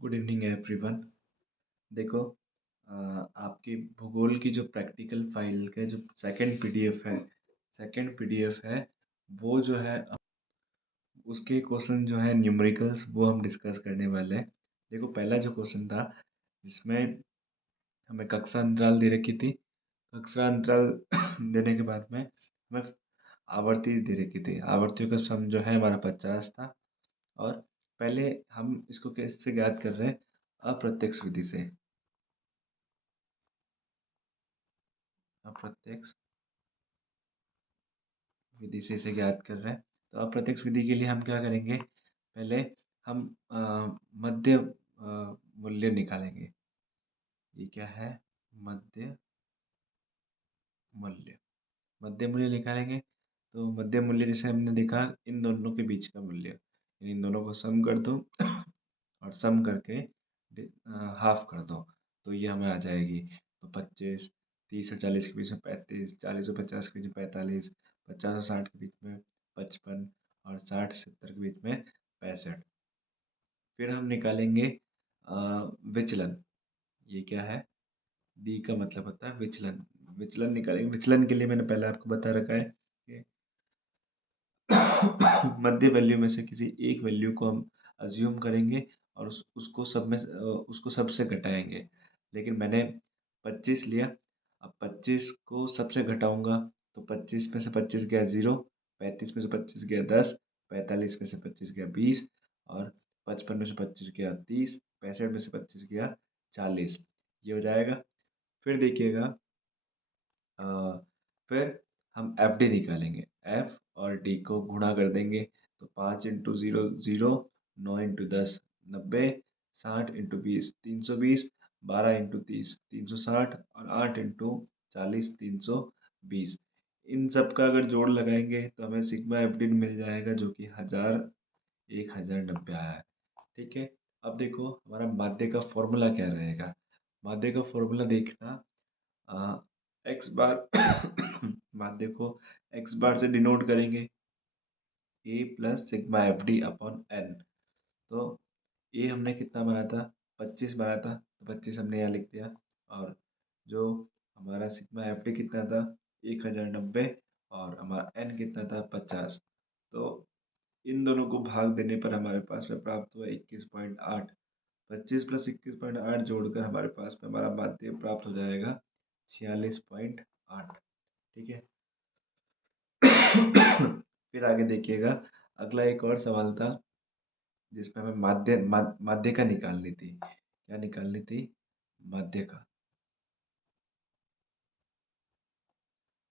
Good evening everyone. देखो, आपकी भूगोल की जो प्रैक्टिकल फाइल के जो सेकंड पीडीएफ है वो जो है उसके क्वेश्चन जो है न्यूमेरिकल्स वो हम डिस्कस करने वाले हैं। देखो, पहला जो क्वेश्चन था जिसमें हमें कक्षा अंतराल दे रखी थी। कक्षा अंतराल देने के बाद में हमें आवर्ती दे रखी थी। आवर्तियों का सम जो है हमारा 50 था। और पहले हम इसको कैसे ज्ञात कर रहे हैं? अप्रत्यक्ष विधि से। अप्रत्यक्ष विधि से इसे ज्ञात कर रहे हैं। तो अप्रत्यक्ष विधि के लिए हम क्या करेंगे? पहले हम मध्य मूल्य निकालेंगे। ये क्या है? मध्य मूल्य। मध्य मूल्य निकालेंगे। तो मध्य मूल्य जैसे हमने देखा, इन दोनों के बीच का मूल्य, इन दोनों को सम कर दो और सम करके हाफ कर दो, तो ये हमें आ जाएगी। तो 25, 30 और 40 के बीच में 35, 40 और 50 के बीच में 45, 50 और 60 के बीच में 55 और 60 से 70 के बीच में 65। फिर हम निकालेंगे विचलन। ये क्या है? डी का मतलब होता है विचलन। विचलन निकालेंगे। विचलन के लिए मैंने पहले आपको बता रखा है कि मध्य वैल्यू में से किसी एक वैल्यू को हम अज्यूम करेंगे और उसको सब से घटाएंगे। लेकिन मैंने 25 लिया। अब 25 को सबसे घटाऊंगा तो 25 में से 25 गया 0, 35 में से 25 गया 10, 45 में से 25 गया 20 और 55 में से 25 गया 30, 65 में से 25 गया 40। ये हो जाएगा। फिर देखिएगा, अ, फिर हम एफ डी निकालेंगे। एफ और डी को गुणा कर देंगे। तो 5 इंटू 0 0, 9 इंटू 10 90, 60 इंटू 20 320, 12 इंटू 30 360 और 8 इंटू 40 320। इन सब का अगर जोड़ लगाएंगे तो हमें सिग्मा एफ डी मिल जाएगा, जो कि 1090 आया है। ठीक है। अब देखो, हमारा माध्य का फॉर्मूला क्या रहेगा? माध्य का फॉर्मूला देखना, एक्स बार माध्य को एक्स बार से डिनोट करेंगे, A plus sigma F D upon N. तो ए हमने कितना बनाया था? 25 बनाया था, तो 25 हमने यहाँ लिख दिया। और जो हमारा सिग्मा एफ डी कितना था? 1090। और हमारा एन कितना था? 50। तो इन दोनों को भाग देने पर हमारे पास में प्राप्त हुआ 21.8। 25 प्लस 21.8 जोड़कर हमारे पास में हमारा माध्य प्राप्त हो जाएगा 46.8। ठीक है। फिर आगे देखिएगा, अगला एक और सवाल था जिसमें हमें माध्य का निकालनी थी। क्या निकालनी थी? माध्य का।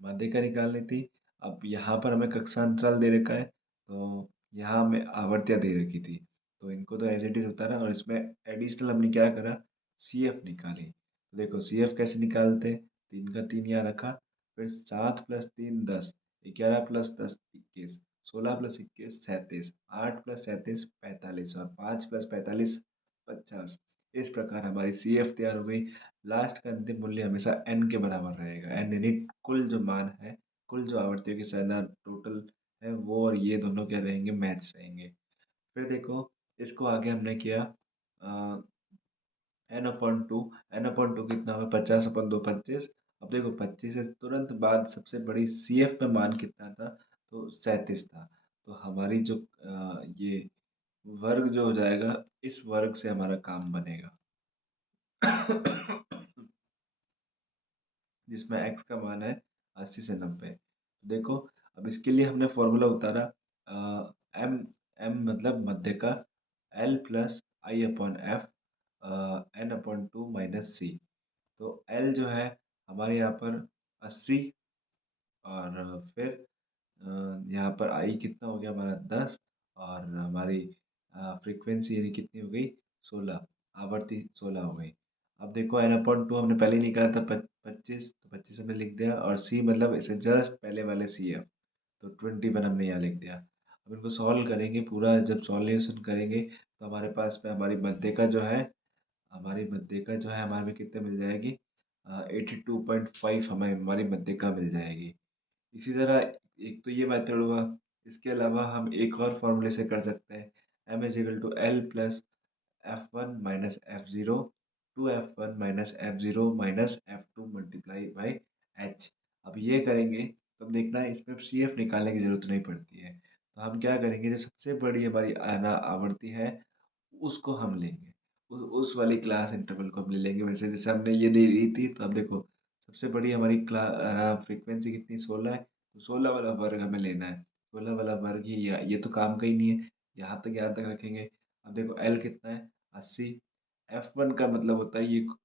माध्य का निकालनी थी। अब यहाँ पर हमें कक्षा अंतराल दे रखा है, तो यहाँ हमें आवर्तियाँ दे रखी थी। तो इनको तो एज इट इज होता है ना। और इसमें एडिशनल हमने क्या करा? सी एफ निकाली। तो देखो, सी एफ कैसे निकालते? 3 का 3 यहाँ रखा। फिर 7 प्लस 3 10, 11 प्लस 10 21, 16 प्लस 21 37, 8 प्लस 37 45 और 5 प्लस 45 50। इस प्रकार हमारी सी एफ तैयार हो गई। लास्ट का अंतिम मूल्य हमेशा n के बराबर रहेगा। n यानी कुल जो मान है, कुल जो आवर्तियों की संख्या टोटल है, वो और ये दोनों क्या रहेंगे? मैच रहेंगे। फिर देखो, इसको आगे हमने किया n/2। n/2 कितना हुआ? 50/2 25। अब देखो, 25 से तुरंत बाद सबसे बड़ी सी एफ में मान कितना था? तो 37 था। तो हमारी जो ये वर्ग जो हो जाएगा, इस वर्ग से हमारा काम बनेगा। जिसमें x का मान है 80 से 90। देखो, अब इसके लिए हमने फॉर्मूला उतारा, m m मतलब मध्य का, l plus i upon F n/2 minus सी। तो l जो है हमारे यहाँ पर 80। और फिर यहाँ पर i कितना हो गया हमारा? 10। और हमारी फ्रीक्वेंसी यानी कितनी हो गई? 16। आवर्ती 16 हो गई। अब देखो, n/2 हमने पहले ही निकाला था 25, तो 25 हमने लिख दिया। और c मतलब इसे जस्ट पहले वाले सी एफ, तो 21 हमने यहाँ लिख दिया। अब इनको सॉल्व करेंगे। पूरा जब सॉल्यूशन करेंगे तो हमारे पास में हमारी मध्य का जो है हमारे में कितने मिल जाएगी? 82.5 हमें हमारी मध्य का मिल जाएगी। इसी तरह एक तो ये मेथड हुआ। इसके अलावा हम एक और फॉर्मूले से कर सकते हैं। m is equal to L plus F1 minus F0 two F1 minus F0 minus F2 multiply by H। अब ये करेंगे तो अब देखना है इसमें CF निकालने की ज़रूरत नहीं पड़ती है। तो हम क्या करेंगे, जो सबसे बड़ी हमारी आवर्ती है उसको हम लेंगे, उस वाली क्लास इंटरवल को हम ले लेंगे। वैसे जैसे हमने ये दे दी थी, तो अब देखो सबसे बड़ी हमारी फ्रीक्वेंसी कितनी 16 है, तो 16 वाला वर्ग हमें लेना है। 16 वाला वर्ग ही ये तो काम का ही नहीं है, यहाँ तक रखेंगे। अब देखो एल कितना है 80। F1 का मतलब होता है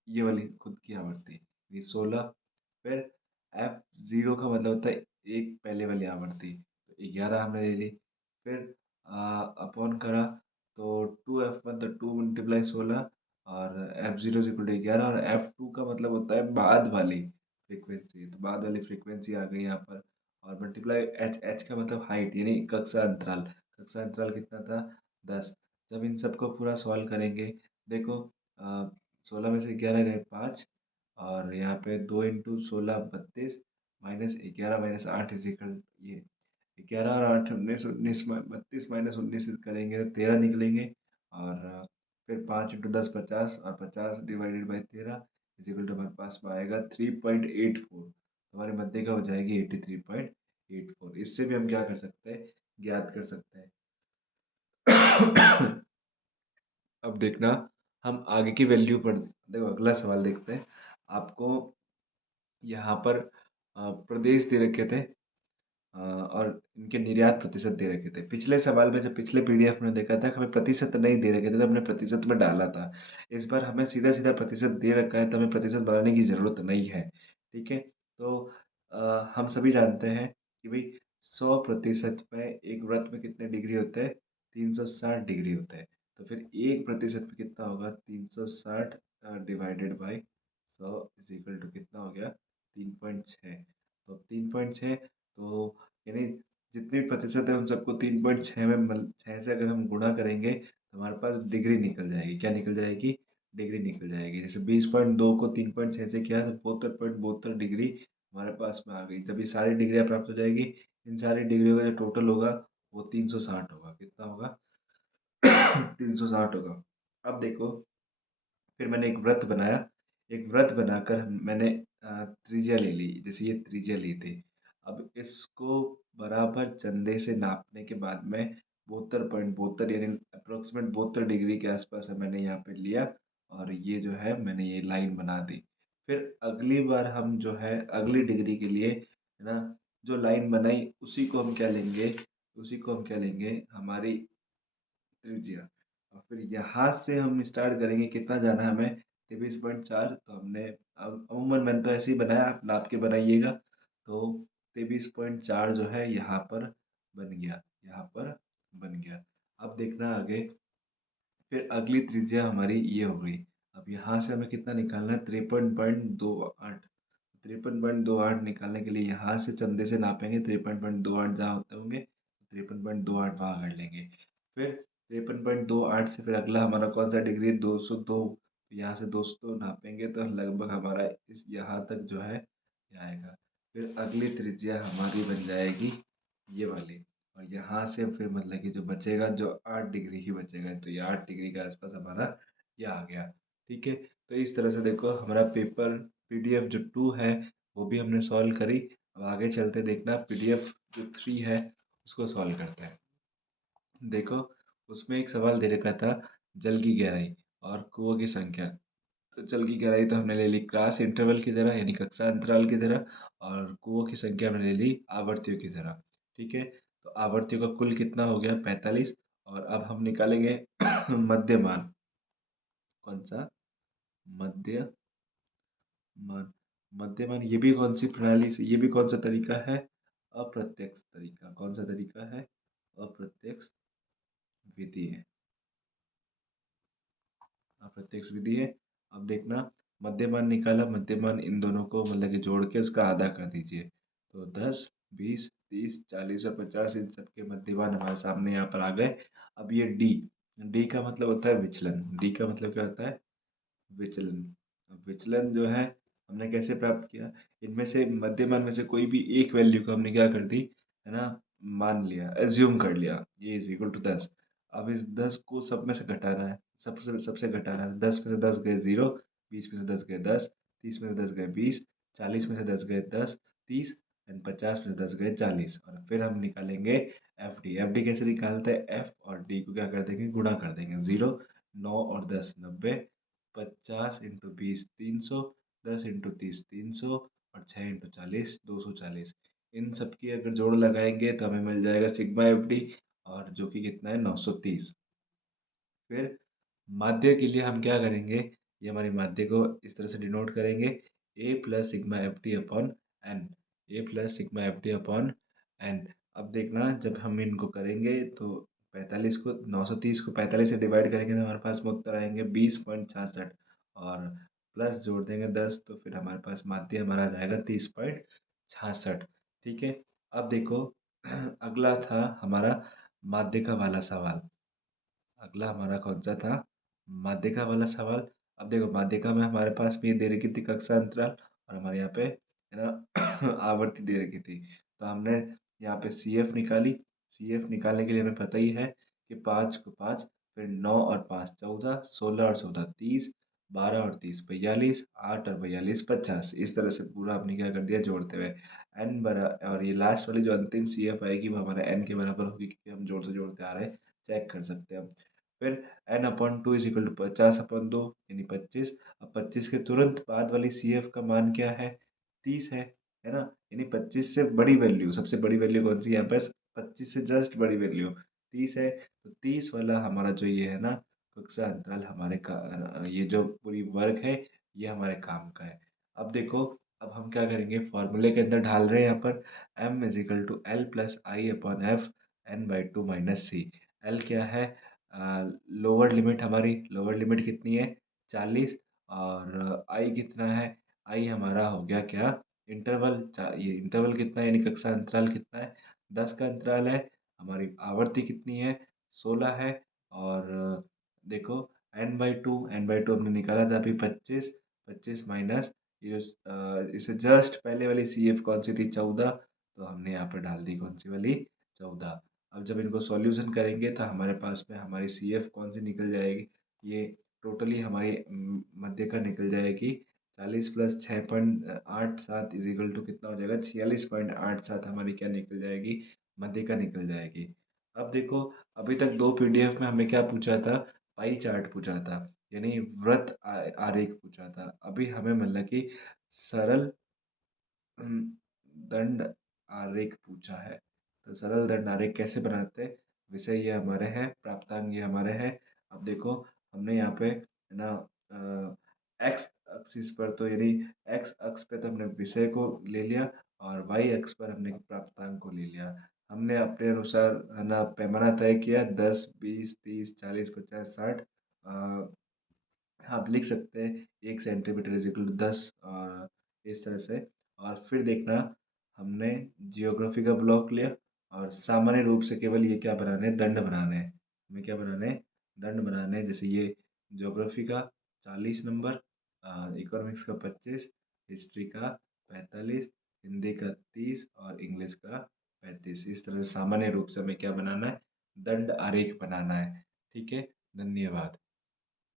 ये वाली खुद की आवर्ती, ये 16। फिर F0 का मतलब होता है एक पहले वाली आवर्ती, तो 11 हमने ले ली। फिर अपॉन करा तो 2F1 तो 2 मल्टीप्लाई 16 और F0 इक्वल टू 11, और F2 का मतलब होता है बाद वाली फ्रीक्वेंसी, तो बाद वाली फ्रीक्वेंसी आ गई यहाँ पर। और मल्टीप्लाई H का मतलब हाइट यानी कक्षा अंतराल। कक्षा अंतराल कितना था 10। जब इन सबको पूरा सॉल्व करेंगे, देखो 16 में से 11 गए 5, और यहाँ पे 2 इंटू 16 32 माइनस 11 माइनस 8 इजिकल ये 11 और 8 19 19 32 माइनस 19 करेंगे तो 13 निकलेंगे। और फिर 5 इंटू 10 50, और 50 डिवाइडेड बाई 13 इजिकल टू हमारे पास में आएगा 3.84। हमारी मध्य का हो जाएगी 83.84। इससे भी हम क्या कर सकते हैं, ज्ञात कर सकते हैं। अब देखना हम आगे की वैल्यू पर, देखो अगला सवाल देखते हैं। आपको यहाँ पर प्रदेश दे रखे थे और इनके निर्यात प्रतिशत दे रखे थे। पिछले सवाल में, जब पिछले पीडीएफ में देखा था, हमें प्रतिशत नहीं दे रखे थे तो हमने प्रतिशत में डाला था। इस बार हमें सीधा सीधा प्रतिशत दे रखा है तो हमें प्रतिशत बनाने की ज़रूरत नहीं है। ठीक है, तो हम सभी जानते हैं कि भाई 100% में एक वृत्त में कितने डिग्री होते हैं, 360 डिग्री होते हैं। तो फिर 1% में कितना होगा, 360 divided by 100 is equal to कितना हो गया, 3.6। तो 3.6, तो यानी जितनी प्रतिशत है उन सबको 3.6 में 6 से अगर हम गुणा करेंगे तो हमारे पास डिग्री निकल जाएगी। क्या निकल जाएगी, डिग्री निकल जाएगी। जैसे 20.2 को 3.6 से किया तो 72.72 डिग्री हमारे पास में आ गई। जब ये सारी डिग्रियाँ प्राप्त हो जाएगी, इन सारी डिग्रियों का जो टोटल होगा वो 360 होगा। कितना होगा 360 होगा। अब देखो, फिर मैंने एक व्रत बनाया। एक व्रत बनाकर मैंने त्रिज्या ले ली, जैसे ये त्रिज्या ली थी। अब इसको बराबर चंदे से नापने के बाद में 72.72 यानी अप्रोक्सीमेट 72 डिग्री के आसपास मैंने यहाँ पे लिया, और ये जो है मैंने ये लाइन बना दी। फिर अगली बार हम जो है अगली डिग्री के लिए, है ना, जो लाइन बनाई उसी को हम क्या लेंगे, उसी को हम क्या लेंगे, हमारी त्रिज्या। और फिर यहाँ से हम स्टार्ट करेंगे, कितना जाना है हमें, 23.4। तो हमने अब अमूमन मैंने तो ऐसे ही बनाया, आप नाप के बनाइएगा। तो 23.4 जो है यहाँ पर बन गया, यहाँ पर बन गया। अब देखना आगे, फिर अगली त्रिज्या हमारी ये हो गई। अब यहाँ से हमें कितना निकालना है, 53.28। 53.28 निकालने के लिए यहाँ से चंदे से नापेंगे, 53.28 जहाँ होते होंगे 53.28 वहाँ कर लेंगे। फिर 53.28 से फिर अगला हमारा कौन सा डिग्री, 202। तो यहाँ से 202 नापेंगे तो लगभग हमारा इस यहाँ तक जो है ये आएगा। फिर अगली त्रिज्या हमारी बन जाएगी ये वाली, और यहाँ से फिर मतलब कि जो बचेगा, जो 8 डिग्री ही बचेगा, तो ये 8 डिग्री के आसपास हमारा ये आ गया। ठीक है, तो इस तरह से देखो हमारा पेपर पीडीएफ जो 2 है वो भी हमने सॉल्व करी। अब आगे चलते देखना पीडीएफ जो 3 है उसको सॉल्व करते हैं। देखो, उसमें एक सवाल दे रखा था, जल की गहराई और कुओं की संख्या। तो जल की गहराई तो हमने ले ली क्लास इंटरवल की तरह यानी कक्षा अंतराल की तरह, और कुओं की संख्या हमने ले ली आवर्तियों की तरह। ठीक है, तो आवर्तियों का कुल कितना हो गया 45। और अब हम निकालेंगे मध्यमान। कौन सा, मध्य मान। मध्यमान, ये भी कौन सी प्रणाली से, ये भी कौन सा तरीका है, अप्रत्यक्ष तरीका। कौन सा तरीका है, अप्रत्यक्ष विधि है, अप्रत्यक्ष विधि है। अब देखना, मध्यमान निकाला, मध्यमान इन दोनों को मतलब कि जोड़ के उसका आधा कर दीजिए। तो 10 20 30 40 और 50 इन सबके मध्यमान हमारे सामने यहाँ पर आ गए। अब ये डी, डी का मतलब होता है विचलन। डी का मतलब क्या होता है, विचलन। अब विचलन जो है हमने कैसे प्राप्त किया, इनमें से मध्यमान में से कोई भी एक वैल्यू को हमने क्या कर दी, है ना, मान लिया, एज्यूम कर लिया, ये इज इक्वल टू 10। अब इस 10 को सब में से घटाना है, सबसे सबसे घटाना है। 10 में से 10 गए 0, 20 में से 10 गए 10, 30 में से 10 गए 20, 40 में से 10 गए 10, 30 एंड 50 में से 10 गए 40। और फिर हम निकालेंगे एफ डी। एफ डी कैसे निकालते हैं? एफ और डी को क्या कर देंगे? गुणा कर देंगे। 0, 9 और 10 90, 50 इंटू 20 300, 10 इंटू 30 300 और 6 इंटू 40 240। इन सब की अगर जोड़ लगाएंगे तो हमें मिल जाएगा सिग्मा एफ डी, और जो कि कितना है? 930। फिर माध्य के लिए हम क्या करेंगे? ये हमारी माध्य को इस तरह से डिनोट करेंगे, A plus sigma F T upon N. A plus sigma F T upon N. अब देखना, जब हम इनको करेंगे तो 45 को 930 को 45 से डिवाइड करेंगे तो हमारे पास में उत्तर आएंगे 20.66, और प्लस जोड़ देंगे 10 तो फिर हमारे पास माध्य हमारा आ जाएगा 30.66। ठीक है। अब देखो अगला था हमारा माध्यिका वाला सवाल। अगला हमारा कौन सा था? माध्यिका वाला सवाल। अब देखो माध्यिका में हमारे पास भी दे रखी थी कक्षा अंतराल, और हमारे यहाँ पे है ना आवर्ती दे रखी थी। तो हमने यहाँ पे सी एफ निकाली। सी एफ निकालने के लिए हमें पता ही है कि 5 को 5, फिर 9 और 5 14, 16 और 14 30, 12 और 30 42, 8 और 42 50। इस तरह से पूरा हमने क्या कर दिया जोड़ते हुए। एन बरा और ये लास्ट वाली जो अंतिम सी एफ आएगी वो हमारा एन के बराबर होगी, क्योंकि हम जोड़ते जोड़ते आ रहे हैं। चेक कर सकते हैं हम। फिर N upon two is equal to 50 upon 2 यानी 25। अब 25 के तुरंत बाद वाली सी एफ का मान क्या है? 30 है ना? यानी 25 से बड़ी वैल्यू, सबसे बड़ी वैल्यू कौन सी है यहाँ पर? 25 से जस्ट बड़ी वैल्यू 30 है। तो 30 वाला हमारा जो ये है ना कक्षा अंतराल, हमारे का ये जो पूरी वर्ग है ये हमारे काम का है। अब देखो, अब हम क्या करेंगे? फॉर्मूले के अंदर ढाल रहे हैं यहाँ पर m is equal to L plus i upon f N by two minus c. L क्या है? लोअर लिमिट, हमारी लोअर लिमिट कितनी है? 40। और आई कितना है? आई हमारा हो गया क्या? इंटरवल। ये इंटरवल कितना है यानी कक्षा अंतराल कितना है? 10 का अंतराल है। हमारी आवर्ती कितनी है? 16 है। और देखो एन बाई टू हमने निकाला था अभी 25। 25 माइनस ये इसे जस्ट पहले वाली सी एफ कौन सी थी? 14। तो हमने यहाँ पर डाल दी कौन सी वाली? 14। अब जब इनको सॉल्यूशन करेंगे तो हमारे पास में हमारी सी एफ कौन सी निकल जाएगी? ये टोटली हमारी मध्य का निकल जाएगी 40 प्लस 6.87 इज इक्वल टू कितना हो जाएगा? 46.87 हमारी क्या निकल जाएगी? मध्य का निकल जाएगी। अब देखो, अभी तक दो पीडीएफ में हमें क्या पूछा था? पाई चार्ट पूछा था, यानी आरेख पूछा था। अभी हमें मतलब कि सरल हम्म, दंड आरेख पूछा है। तो सरल दंड आरेख कैसे बनाते हैं? विषय ये हमारे हैं, प्राप्तांक ये हमारे हैं। अब देखो, हमने यहाँ पे है ना एक्स एक्सिस पर तो यानी एक्स अक्ष पे तो हमने विषय को ले लिया, और वाई अक्ष पर हमने प्राप्तांक को ले लिया। हमने अपने अनुसार है ना पैमाना तय किया 10 20 30 40 50 60। आप लिख सकते हैं 1 सेंटीमीटर इज इक्वल टू 10, और इस तरह से। और फिर देखना, हमने जियोग्राफी का ब्लॉक लिया, और सामान्य रूप से केवल ये क्या बनाने हैं? दंड बनाने हैं। हमें क्या बनाने हैं? दंड बनाने हैं। जैसे ये ज्योग्राफी का 40 नंबर, इकोनॉमिक्स का 25, हिस्ट्री का 45, हिंदी का 30 और इंग्लिश का 35। इस तरह से सामान्य रूप से हमें क्या बनाना है? दंड आरेख बनाना है। ठीक है। धन्यवाद।